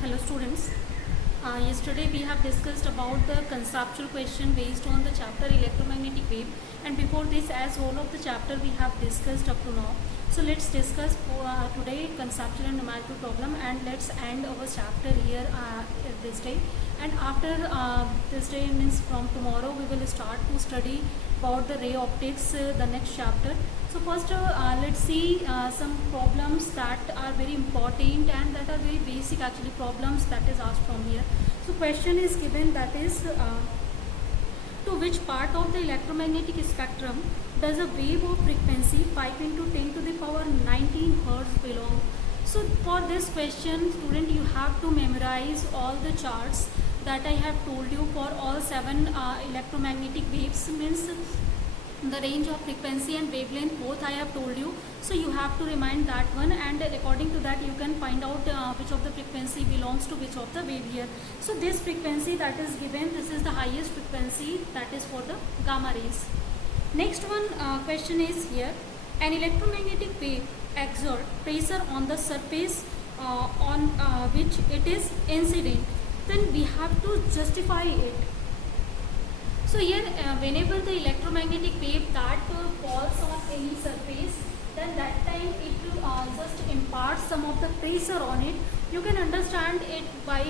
Hello students. Yesterday we have discussed about the conceptual question based on the chapter electromagnetic wave, and before this as whole of the chapter we have discussed up to now. So let's discuss today conceptual and numerical problem, and let's end our chapter here this day. And after this day means from tomorrow we will start to study about the ray optics, the next chapter. So first let's see some problems that are very important and that are very basic actually problems that is asked from here. So question is given, that is to which part of the electromagnetic spectrum does a wave of frequency 5 into 10 to the power 19 hertz belong? So for this question student, you have to memorize all the charts that I have told you for all 7 electromagnetic waves, means the range of frequency and wavelength both I have told you. So you have to remind that one, and according to that you can find out which of the frequency belongs to which of the wave here. So this frequency that is given, this is the highest frequency, that is for the gamma rays. Next one question is here, an electromagnetic wave exert pressure on the surface on which it is incident. Then we have to justify it. So here whenever the electromagnetic wave that falls on any surface, then that time it will just impart some of the pressure on it. You can understand it by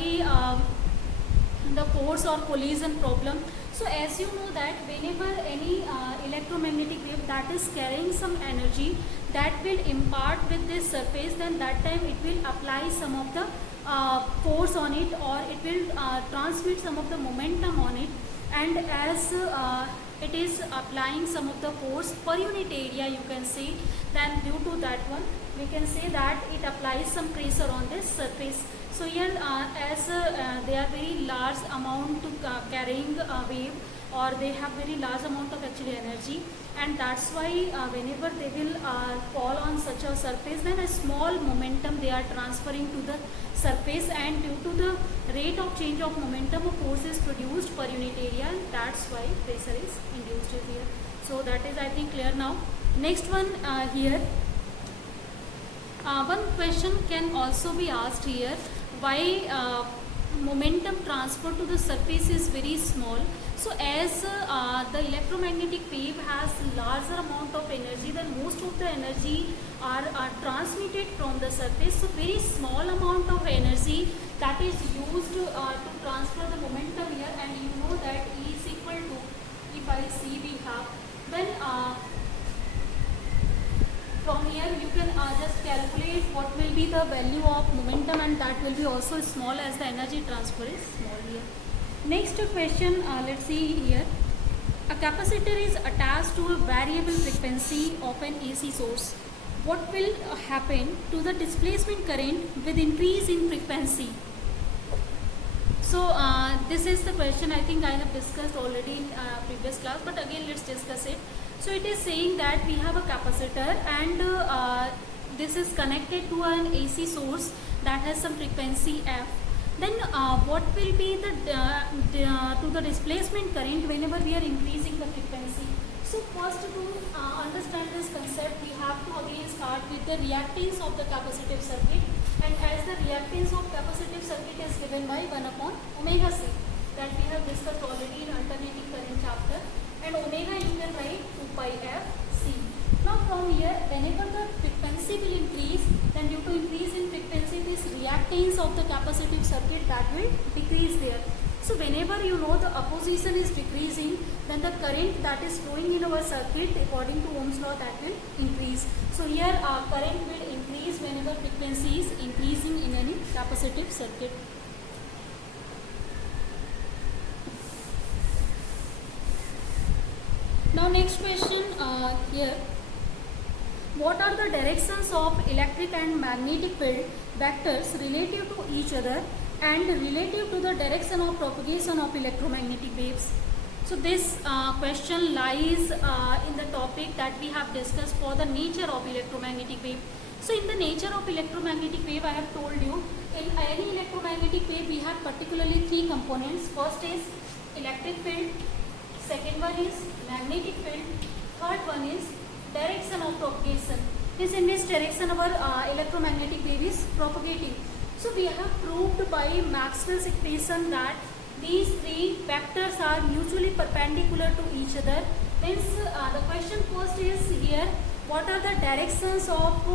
the force or collision problem. So as you know that whenever any electromagnetic wave that is carrying some energy that will impart with this surface, then that time it will apply some of the force on it, or it will transmit some of the momentum on it. And as it is applying some of the force per unit area, you can say, then due to that one we can say that it applies some pressure on this surface. So here as they are very large amount to carrying a wave, or they have very large amount of actually energy, and that's why whenever they will fall on such a surface, then a small momentum they are transferring to the surface, and due to the rate of change of momentum a force is produced per unit area, and that's why pressure is induced here. So that is I think clear now. Next one here, one question can also be asked here, why momentum transfer to the surface is very small. So as the electromagnetic wave has larger amount of energy, then most of the energy are transmitted from the surface. So very small amount of energy that is used to transfer the momentum here, and you know that E is equal to, if I see we have, then from here you can just calculate what will be the value of momentum, and that will be also small as the energy transfer is small here. Next question, let's see here. A capacitor is attached to a variable frequency of an AC source. What will happen to the displacement current with increase in frequency? So this is the question I think I have discussed already in previous class, but again let's discuss it. So it is saying that we have a capacitor, and this is connected to an AC source that has some frequency F. Then what will be the to the displacement current whenever we are increasing the frequency? So first to understand this concept, we have to again start with the reactance of the capacitive circuit, and as the reactance of capacitive circuit is given by 1 upon omega c, that we have discussed already in alternating current chapter, and omega you can write 2 pi f c. Now from here, whenever the frequency will increase, then due to increase in frequency, this reactance of the capacitive circuit that will decrease there. So whenever you know the opposition is decreasing, then the current that is flowing in our circuit according to Ohm's law, that will increase. So here current will increase whenever frequency is increasing in any capacitive circuit. Now next question here, what are the directions of electric and magnetic field vectors relative to each other and relative to the direction of propagation of electromagnetic waves? So this question lies in the topic that we have discussed for the nature of electromagnetic wave. So in the nature of electromagnetic wave, I have told you, in any electromagnetic wave we have particularly 3 components. First is electric field, second one is magnetic field, third one is direction of propagation. Is in which direction our electromagnetic wave is propagating. So we have proved by Maxwell's equation that these three vectors are mutually perpendicular to each other. Means the question first is here, what are the directions of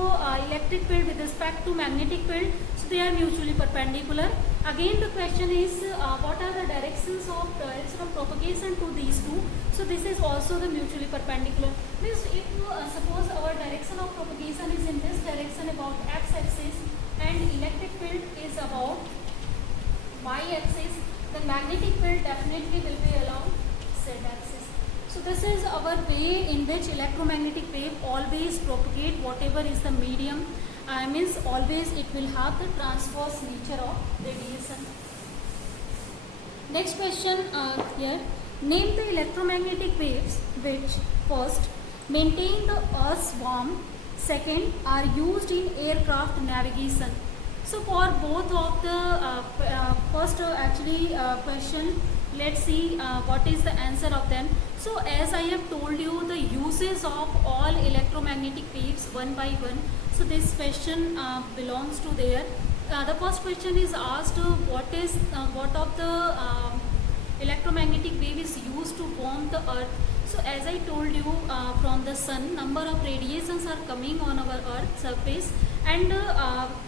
electric field with respect to magnetic field? So they are mutually perpendicular. Again the question is what are the direction of propagation to these two? So this is also the mutually perpendicular. Means if suppose our direction of propagation is in this direction about x-axis and electric field is about y-axis, then magnetic field definitely will be along z-axis. So this is our way in which electromagnetic wave always propagate whatever is the medium. Means always it will have the transverse nature of radiation. Next question here. Name the electromagnetic waves which first maintain the Earth's warmth, second are used in aircraft navigation. So for both of the first question, let's see what is the answer of them. So as I have told you the uses of all electromagnetic waves one by one. So this question belongs to there. The first question is asked what of the electromagnetic wave is used to warm the earth. So as I told you from the sun, number of radiations are coming on our earth surface, and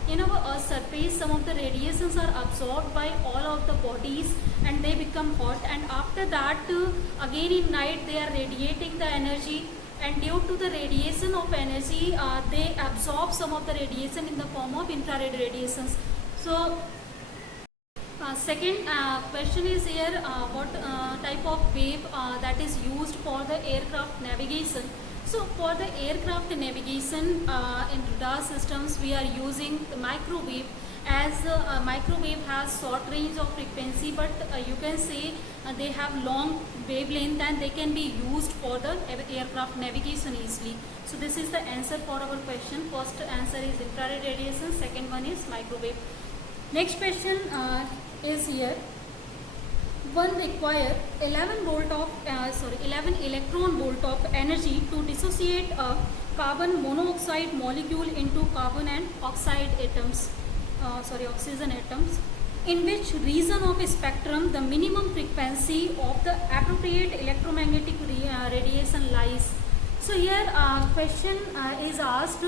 in our earth surface some of the radiations are absorbed by all of the bodies and they become hot, and after that again in night they are radiating the energy, and due to the radiation of energy they absorb some of the radiation in the form of infrared radiations. So second question is here, what type of wave that is used for the aircraft navigation. So for the aircraft navigation in radar systems we are using the microwave, as microwave has short range of frequency, but you can say they have long wavelength and they can be used for the aircraft navigation easily. So this is the answer for our question. First answer is infrared radiation, second one is microwave. Next question is here. One require 11 electron volt of energy to dissociate a carbon monoxide molecule into carbon and oxygen atoms. In which region of a spectrum the minimum frequency of the appropriate electromagnetic radiation lies. So here question is asked,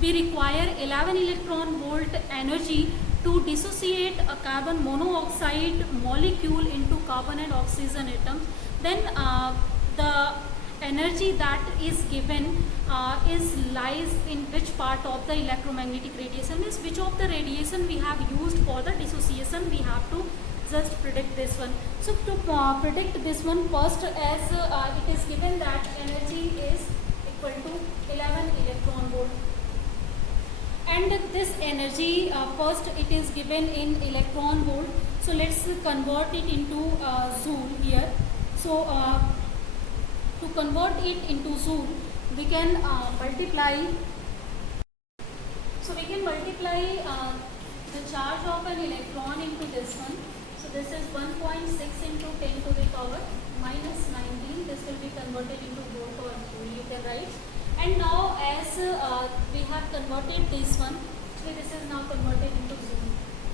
we require 11 electron volt energy to dissociate a carbon monoxide molecule into carbon and oxygen atoms. Then the energy that is given lies in which part of the electromagnetic radiation, means which of the radiation we have used for the dissociation. We have to just predict this one. So to predict this one, first as it is given that energy is equal to 11 electron volt, and this energy first it is given in electron volt. So let's convert it into joule here. So to convert it into joule we can multiply. So we can multiply the charge of an electron into this one. So this is 1.6 into 10 to the power minus 19. This will be converted into volt or joule, you can write. And now as we have converted this one, so this is now converted into joule.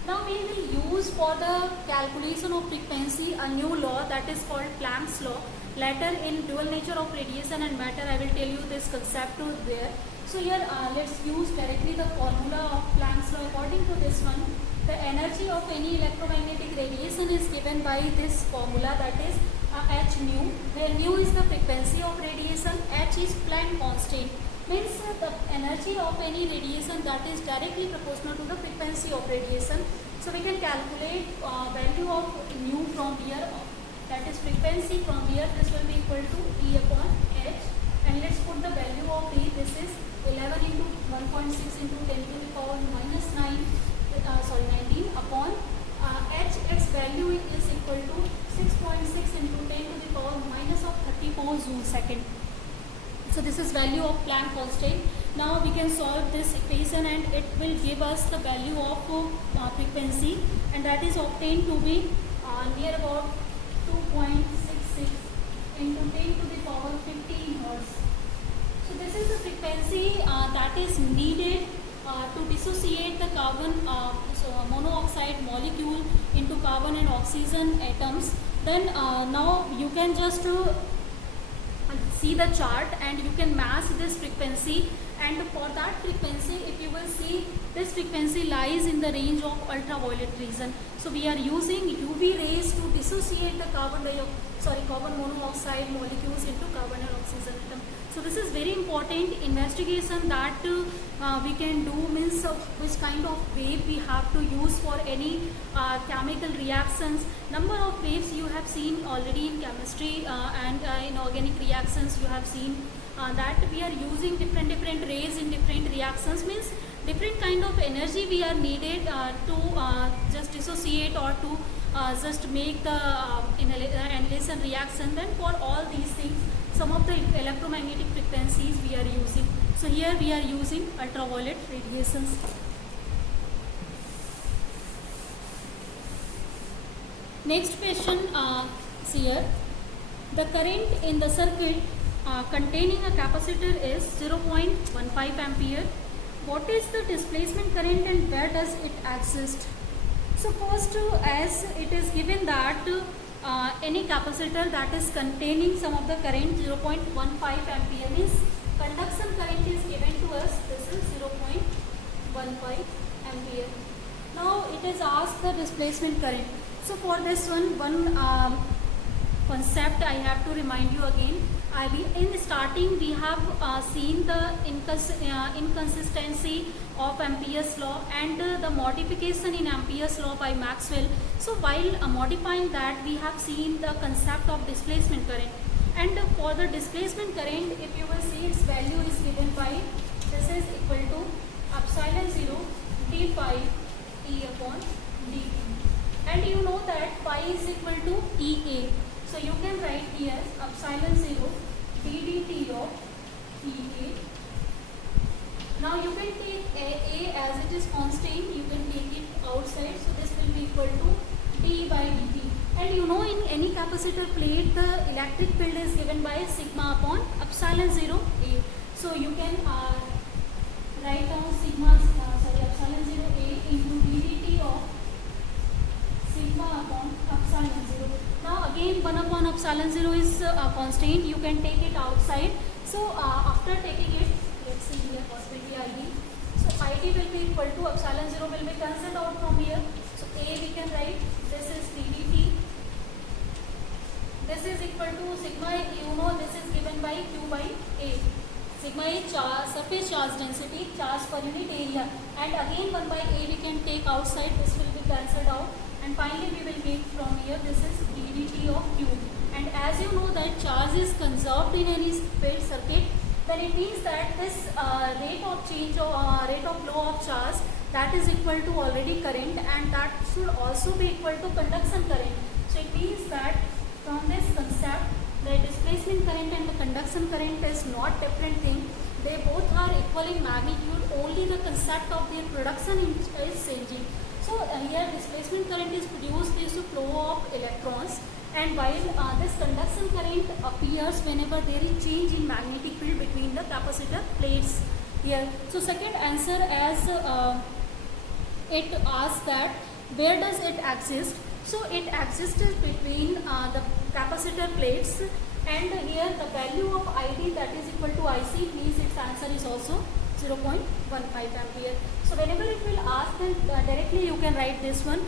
Now we will use for the calculation of frequency a new law that is called Planck's law. Later in dual nature of radiation and matter I will tell you this concept there. So here let's use directly the formula of Planck's law. According to this one, the energy of any electromagnetic radiation is given by this formula, that is h nu, where mu is the frequency of radiation, h is Planck constant. Means the energy of any radiation that is directly proportional to the frequency of radiation. So we can calculate value of mu from here, that is frequency from here. This will be equal to E upon h, and let's put the value of E. This is 11 into 1.6 into 10 to the power minus 19 upon h. Its value is equal to 6.6 into 10 to the power minus of 34 joule second. So this is value of Planck constant. Now we can solve this equation and it will give us the value of frequency, and that is obtained to be near about 2.66 into 10 to the power 15 hertz. So this is the frequency that is needed to dissociate the carbon monoxide molecule into carbon and oxygen atoms, then now you can just see the chart and you can match this frequency, and for that frequency, if you will see, this frequency lies in the range of ultraviolet region. So we are using UV rays to dissociate the carbon monoxide molecules into carbon and oxygen atom. So this is very important investigation that we can do, means which kind of wave we have to use for any chemical reactions. Number of waves you have seen already in chemistry and in organic reactions you have seen that we are using different rays in different reactions, means different kind of energy we are needed to just dissociate or to just make the annihilation reaction. Then for all these things, some of the electromagnetic frequencies we are using. So here we are using ultraviolet radiations. Next question is here. The current in the circuit containing a capacitor is 0.15 ampere. What is the displacement current and where does it exist? So first, as it is given that any capacitor that is containing some of the current 0.15 ampere means conduction current is given to us. This is 0.15 ampere. Now it is asked the displacement current. So for this one concept I have to remind you again. In starting we have seen the inconsistency of Ampere's law and the modification in Ampere's law by Maxwell. So while modifying that, we have seen the concept of displacement current, and for the displacement current, if you will see, its value is given by, this is equal to epsilon 0 d phi E upon dt, and you know that phi is equal to EA. So you can write here epsilon 0 ddt of EA. Now you can take A as it is constant, you can take it outside, so this will be equal to d by dt. And you know, in any capacitor plate, the electric field is given by sigma upon epsilon 0 A. So you can write down epsilon 0 A into ddt of sigma upon epsilon 0. Now again 1 upon epsilon 0 is a constant, you can take it outside. So after taking it, let's see here possibility ID. So ID will be equal to epsilon 0 will be cancelled out from here. So A we can write, this is ddt. This is equal to sigma, you know, this is given by Q by A. Sigma is surface charge density, charge per unit area, and again 1 by A we can take outside, this will be cancelled out, and finally we will get from here, this is ddt of Q. And as you know that charge is conserved in any field circuit, then it means that this rate of change or rate of flow of charge, that is equal to already current, and that should also be equal to conduction current. So it means that from this concept, the displacement current and the conduction current is not different thing. They both are equal in magnitude, only the concept of their production is changing. So here displacement current is produced due to flow of electrons, and while this conduction current appears whenever there is change in magnetic field between the capacitor plates here. So second answer, as it asks that where does it exist? So it exists between the capacitor plates, and here the value of ID, that is equal to IC, means its answer is also 0.15 ampere. So whenever it will ask, then directly you can write this one.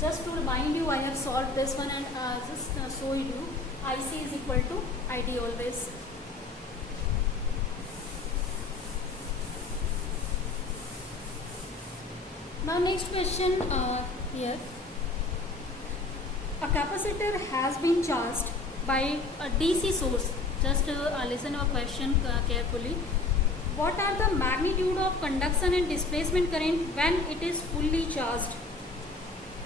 Just to remind you, I have solved this one and just showed you IC is equal to ID always. Now next question here. A capacitor has been charged by a DC source. Just listen to a question carefully. What are the magnitude of conduction and displacement current when it is fully charged?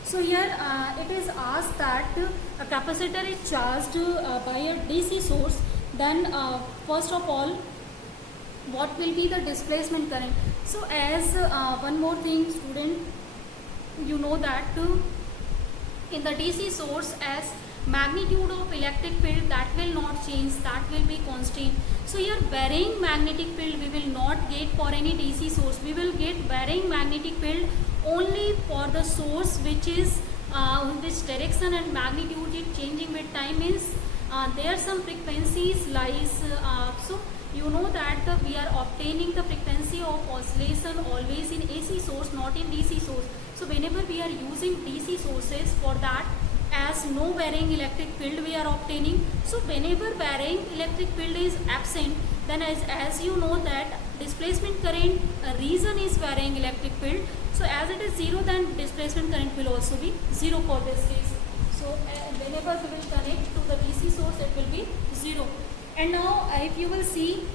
So here it is asked that a capacitor is charged by a DC source. Then first of all, what will be the displacement current? So as one more thing, student, you know that in the DC source, as magnitude of electric field that will not change, that will be constant. So here varying magnetic field we will not get for any DC source. We will get varying magnetic field only for the source which is which direction and magnitude is changing with time. Means there some frequencies lies. So you know that we are obtaining the frequency of oscillation always in AC source, not in DC source. So whenever we are using DC sources, for that as no varying electric field we are obtaining. So whenever varying electric field is absent, then as you know that displacement current reason is varying electric field. So as it is 0, then displacement current will also be 0 for this case. So whenever we will connect to the DC source, it will be 0. And now if you will see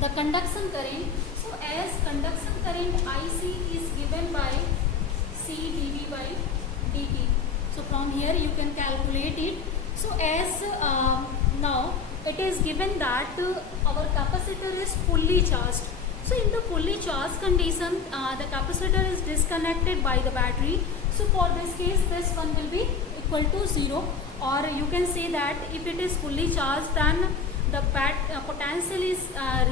the conduction current, so as conduction current IC is given by C dV by dt. So from here you can calculate it. So as now it is given that our capacitor is fully charged. So in the fully charged condition, the capacitor is disconnected by the battery. So for this case, this one will be equal to 0, or you can say that if it is fully charged, then the potential is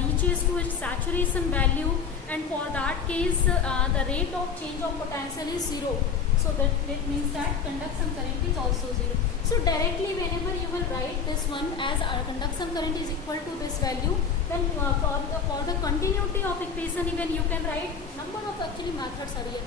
reaches to its saturation value, and for that case the rate of change of potential is 0. So that means that conduction current is also 0. So directly whenever you will write this one as our conduction current is equal to this value, then for the continuity of equation even you can write number of actually methods are here.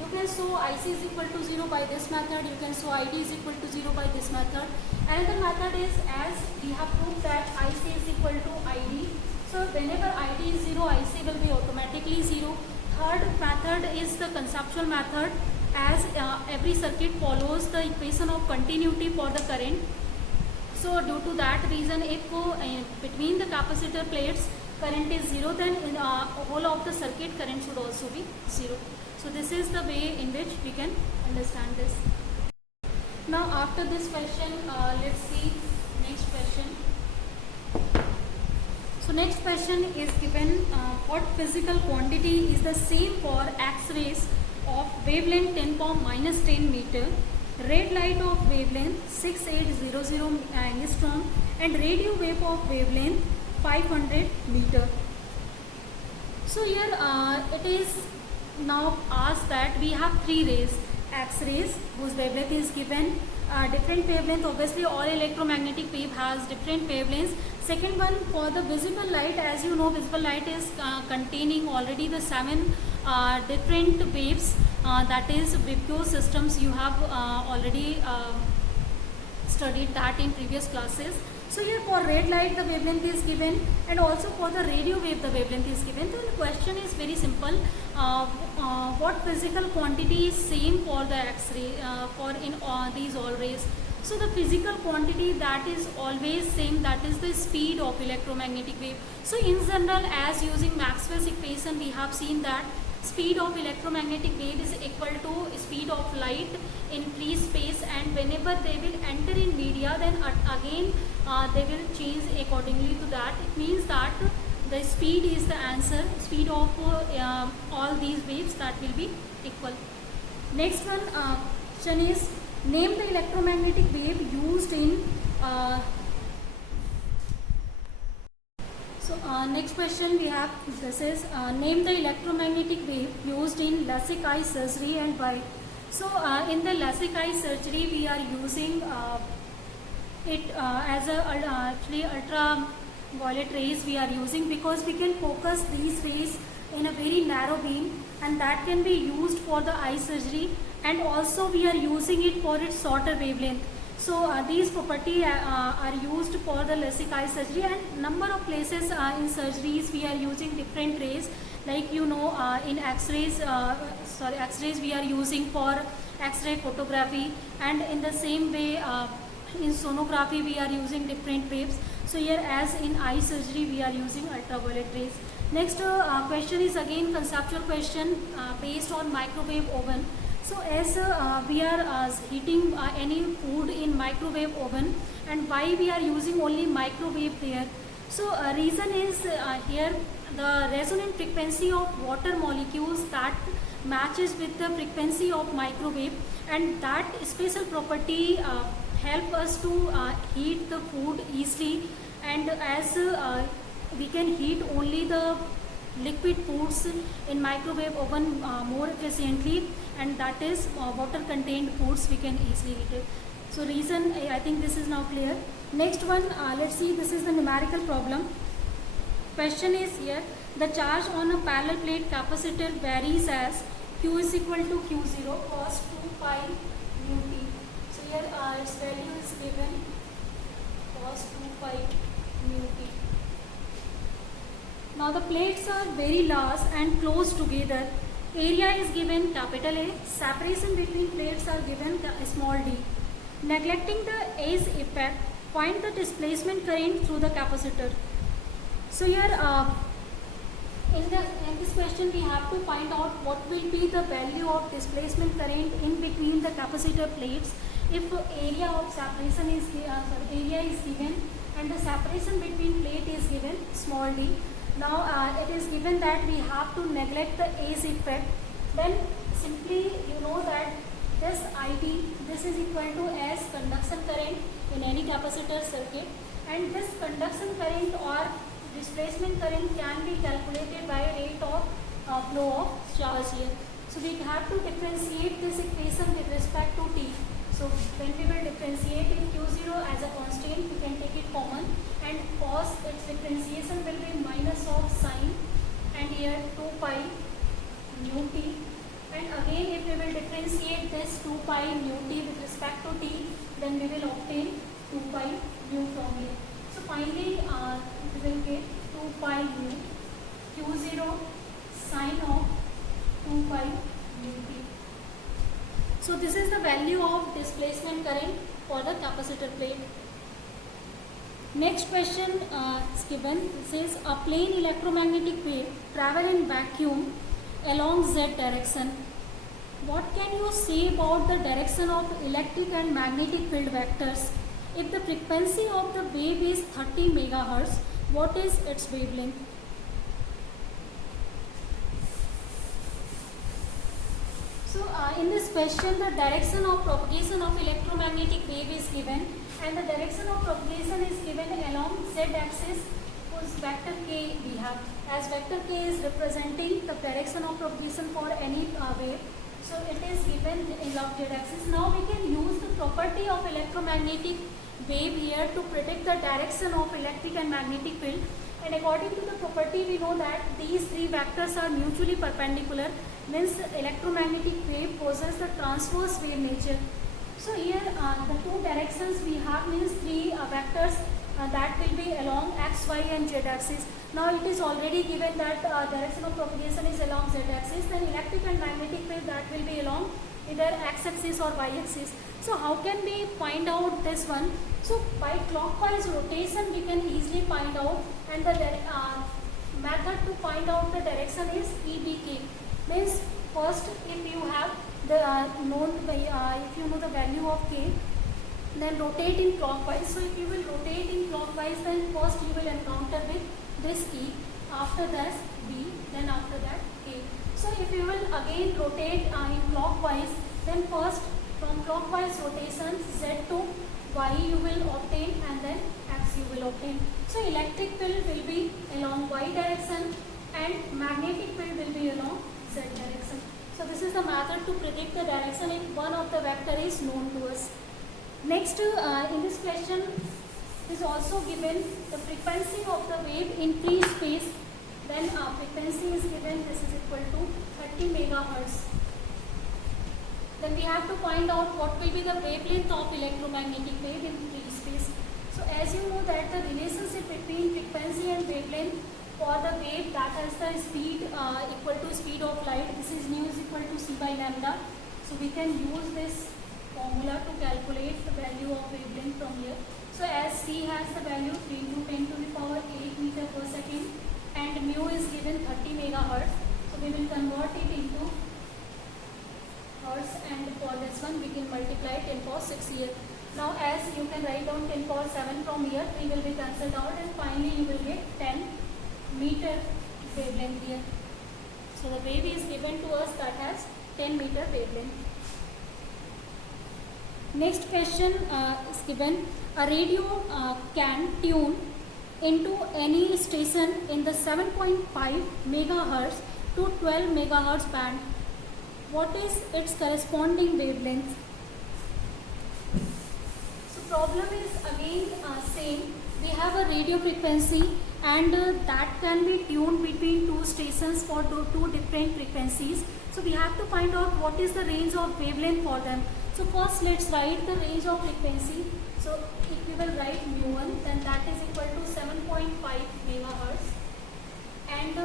You can show IC is equal to 0 by this method, you can show ID is equal to 0 by this method. Another method is, as we have proved that IC is equal to ID. So whenever ID is 0, IC will be automatically 0. Third method is the conceptual method, as every circuit follows the equation of continuity for the current. So due to that reason, if between the capacitor plates current is 0, then in whole of the circuit current should also be 0. So this is the way in which we can understand this. Now after this question, let's see next question. So next question is given, what physical quantity is the same for X-rays of wavelength 10⁻⁻10 meter, red light of wavelength 6800 angstrom, and radio wave of wavelength 500 meter. So here it is now asked that we have three rays, X-rays whose wavelength is given, different wavelength. Obviously all electromagnetic wave has different wavelengths. Second one, for the visible light, as you know visible light is containing already the 7 different waves, that is Vibgyor systems. You have already studied that in previous classes. So here for red light the wavelength is given, and also for the radio wave the wavelength is given. So the question is very simple, what physical quantity is same for the X-ray for in these all rays. So the physical quantity that is always same, that is the speed of electromagnetic wave. So in general, as using Maxwell's equation, we have seen that speed of electromagnetic wave is equal to speed of light in free space, and whenever they will enter in media, then again they will change accordingly to that. It means that the speed is the answer, speed of all these waves, that will be equal. Next one question is, name the electromagnetic wave used in next question we have, this is name the electromagnetic wave used in LASIK eye surgery and why. So in the LASIK eye surgery we are using it as a actually ultraviolet rays we are using, because we can focus these rays in a very narrow beam, and that can be used for the eye surgery, and also we are using it for its shorter wavelength. So these properties are used for the LASIK eye surgery, and number of places in surgeries we are using different rays, like you know in X-rays, X-rays we are using for X-ray photography, and in the same way in sonography we are using different waves. So here as in eye surgery we are using ultraviolet rays. Next question is again conceptual question based on microwave oven. So as we are heating any food in microwave oven, and why we are using only microwave there. So reason is here the resonant frequency of water molecules that matches with the frequency of microwave, and that special property help us to heat the food easily, and as we can heat only the liquid foods in microwave oven more efficiently, and that is water contained foods we can easily eat it. So reason, I think this is now clear. Next one, let's see, this is the numerical problem. Question is here, the charge on a parallel plate capacitor varies as Q is equal to Q0 cos 2 pi mu t. So here its value is given cos 2 pi mu t. Now the plates are very large and close together. Area is given capital A. Separation between plates are given small d. Neglecting the A's effect, find the displacement current through the capacitor. So here in this question we have to find out what will be the value of displacement current in between the capacitor plates if area of separation is area is given and the separation between plate is given small d. Now it is given that we have to neglect the A's effect. Then simply you know that this ID, this is equal to as conduction current in any capacitor circuit, and this conduction current or displacement current can be calculated by rate of flow of charge here. So we have to differentiate this equation with respect to t. So when we will differentiate in Q0 as a constant, we can take it common, and cos its differentiation will be minus of sine, and here 2 pi mu t. And again if we will differentiate this 2 pi mu t with respect to t, then we will obtain 2 pi mu from here. So finally we will get 2 pi mu Q0 sine of 2 pi mu t. So this is the value of displacement current for the capacitor plate. Next question is given. It says a plane electromagnetic wave travel in vacuum along z direction. What can you say about the direction of electric and magnetic field vectors? If the frequency of the wave is 30 megahertz, what is its wavelength? So in this question, the direction of propagation of electromagnetic wave is given, and the direction of propagation is given along z-axis whose vector k we have, as vector k is representing the direction of propagation for any wave. So it is given along z-axis. Now we can use the property of electromagnetic wave here to predict the direction of electric and magnetic field, and according to the property we know that these three vectors are mutually perpendicular, means electromagnetic wave possesses the transverse wave nature. So here the two directions we have means three vectors that will be along x, y and z axis. Now it is already given that direction of propagation is along z axis, then electric and magnetic field that will be along either x axis or y axis. So how can we find out this one? So by clockwise rotation we can easily find out, and the method to find out the direction is EBK. Means first if you have the if you know the value of k, then rotate in clockwise. So if you will rotate in clockwise, then first you will encounter with this E, after that B, then after that A. So if you will again rotate in clockwise, then first from clockwise rotation Z to Y you will obtain, and then X you will obtain. So electric field will be along Y direction and magnetic field will be along Z direction. So this is the method to predict the direction if one of the vector is known to us. Next in this question is also given the frequency of the wave in free space. Then frequency is given, this is equal to 30 megahertz. Then we have to find out what will be the wavelength of electromagnetic wave in free space. So as you know that the relationship between frequency and wavelength for the wave that has the speed equal to speed of light, this is nu is equal to c by lambda. So we can use this formula to calculate the value of wavelength from here. So as c has the value 3 into 10 to the power 8 meter per second, and mu is given 30 megahertz. So we will convert it into hertz, and for this one we can multiply 10 power 6 here. Now as you can write down 10 power 7 from here, 3 will be cancelled out, and finally you will get 10 meter wavelength here. So the wave is given to us that has 10 meter wavelength. Next question is given. A radio can tune into any station in the 7.5 megahertz to 12 megahertz band. What is its corresponding wavelength? So problem is again same. We have a radio frequency and that can be tuned between two stations for two different frequencies. So we have to find out what is the range of wavelength for them. So first let's write the range of frequency. So if we will write mu1, then that is equal to 7.5 megahertz, and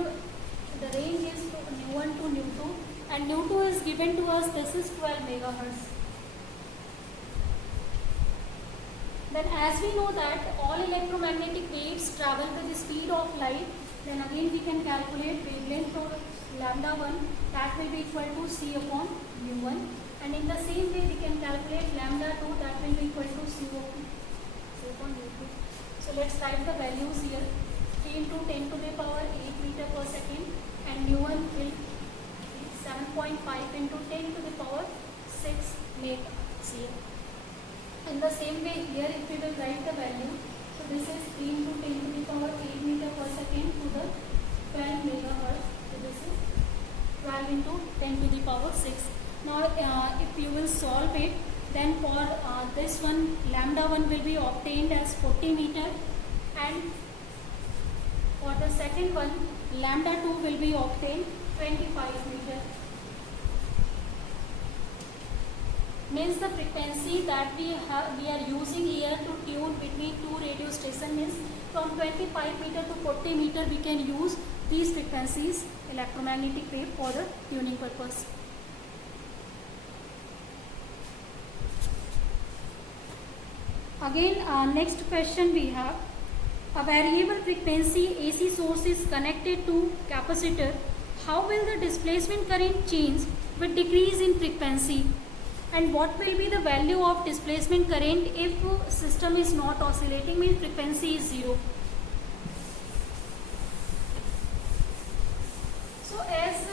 the range is mu1 to mu2, and mu2 is given to us, this is 12 megahertz. Then as we know that all electromagnetic waves travel with the speed of light, then again we can calculate wavelength for lambda 1, that will be equal to c upon mu1, and in the same way we can calculate lambda 2, that will be equal to c upon mu2. So let's write the values here. 3 into 10 to the power 8 meter per second, and mu1 will be 7.5 into 10 to the power 6 meter cm. In the same way here, if we will write the value, so this is 3 into 10 to the power 8 meter per second to the 12 megahertz. So this is 12 into 10 to the power 6. Now if you will solve it, then for this one, lambda 1 will be obtained as 40 meter, and for the second one, lambda 2 will be obtained 25 meter. Means the frequency that we are using here to tune between two radio stations is from 25 meter to 40 meter. We can use these frequencies, electromagnetic wave, for the tuning purpose. Again, next question we have. A variable frequency AC source is connected to capacitor. How will the displacement current change with decrease in frequency? And what will be the value of displacement current if system is not oscillating, means frequency is 0? So as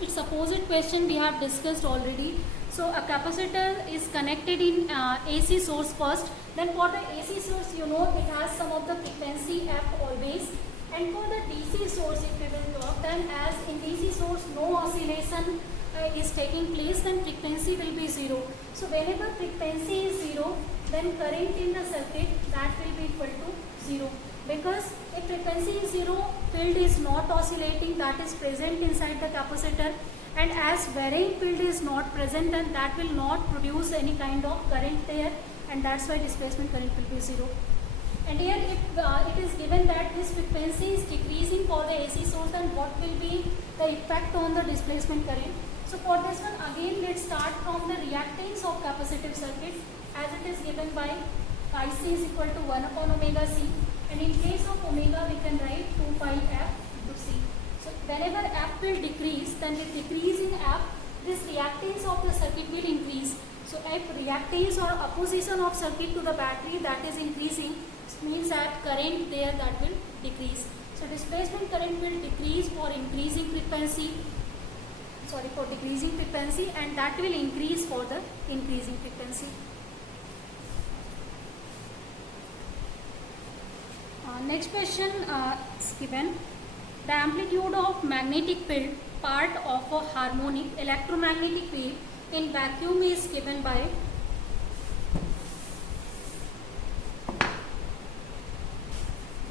it's opposite question we have discussed already. So a capacitor is connected in AC source first. Then for the AC source, you know, it has some of the frequency f always. And for the DC source, if we will talk, then as in DC source no oscillation is taking place, then frequency will be 0. So whenever frequency is 0, then current in the circuit, that will be equal to 0. Because if frequency is 0, field is not oscillating, that is present inside the capacitor, and as varying field is not present, then that will not produce any kind of current there, and that's why displacement current will be 0. And here if it is given that this frequency is decreasing for the AC source, then what will be the effect on the displacement current? So for this one, again let's start from the reactance of capacitive circuit, as it is given by IC is equal to 1 upon omega C, and in case of omega we can write 2 pi f into C. So whenever f will decrease, then with decrease in f, this reactance of the circuit will increase. So if reactance or opposition of circuit to the battery that is increasing, means that current there that will decrease. So displacement current will decrease for increasing frequency, for decreasing frequency, and that will increase for the increasing frequency. Next question is given. The amplitude of magnetic field part of a harmonic electromagnetic wave in vacuum is given by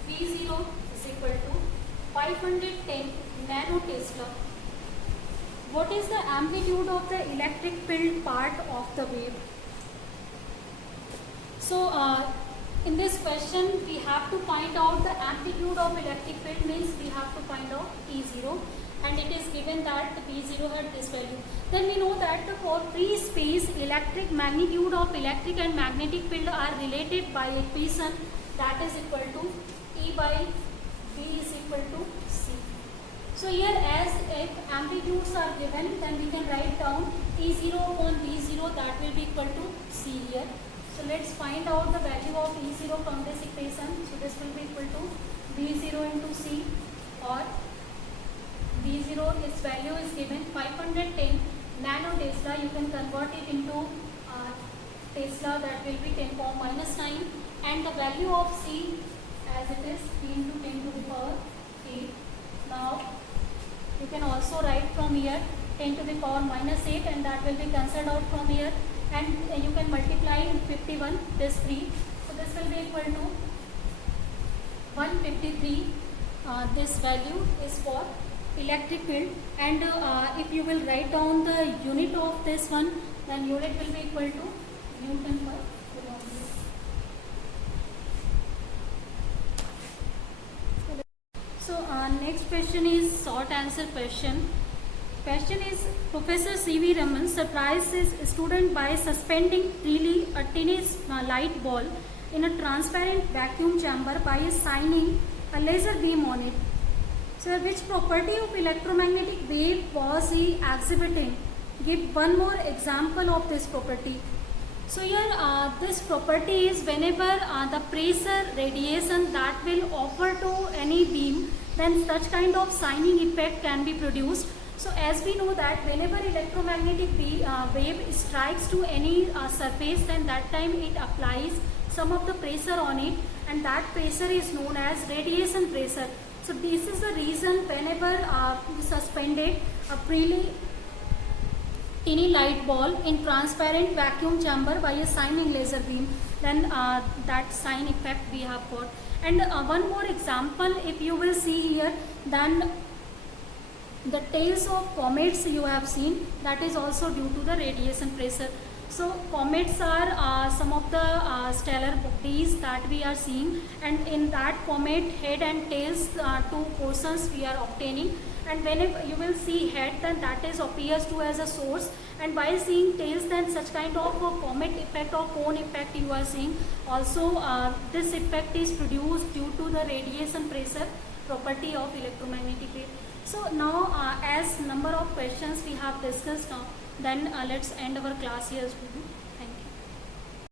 V0 is equal to 510 nanotesla. What is the amplitude of the electric field part of the wave? So in this question we have to find out the amplitude of electric field, means we have to find out E0, and it is given that V0 had this value. Then we know that for free space, electric magnitude of electric and magnetic field are related by equation that is equal to E by V is equal to C. So here as if amplitudes are given, then we can write down E0 upon V0, that will be equal to C here. So let's find out the value of E0 from this equation. So this will be equal to V0 into C, or V0 its value is given 510 nanotesla. You can convert it into Tesla, that will be 10 power minus 9, and the value of C as it is 3 into 10 to the power 8. Now you can also write from here 10 to the power minus 8, and that will be cancelled out from here, and you can multiply 51 this 3, so this will be equal to 153. This value is for electric field, and if you will write down the unit of this one, then unit will be equal to Newton per kilometer. So next question is short answer question. Question is, Professor C.V. Raman surprises a student by suspending freely a tennis light ball in a transparent vacuum chamber by shining a laser beam on it. So which property of electromagnetic wave was he exhibiting? Give one more example of this property. So here this property is whenever the pressure radiation that will offer to any beam, then such kind of shining effect can be produced. So as we know that whenever electromagnetic wave strikes to any surface, then that time it applies some of the pressure on it, and that pressure is known as radiation pressure. So this is the reason whenever you suspended a freely tiny light ball in transparent vacuum chamber by a shining laser beam, then that shine effect we have got. And one more example, if you will see here, then the tails of comets you have seen, that is also due to the radiation pressure. So comets are some of the stellar bodies that we are seeing, and in that comet head and tails, two portions we are obtaining, and whenever you will see head, then that is appears to as a source, and while seeing tails, then such kind of a comet effect or cone effect you are seeing. Also this effect is produced due to the radiation pressure property of electromagnetic wave. So now as number of questions we have discussed now, then let's end our class here, student. Thank you.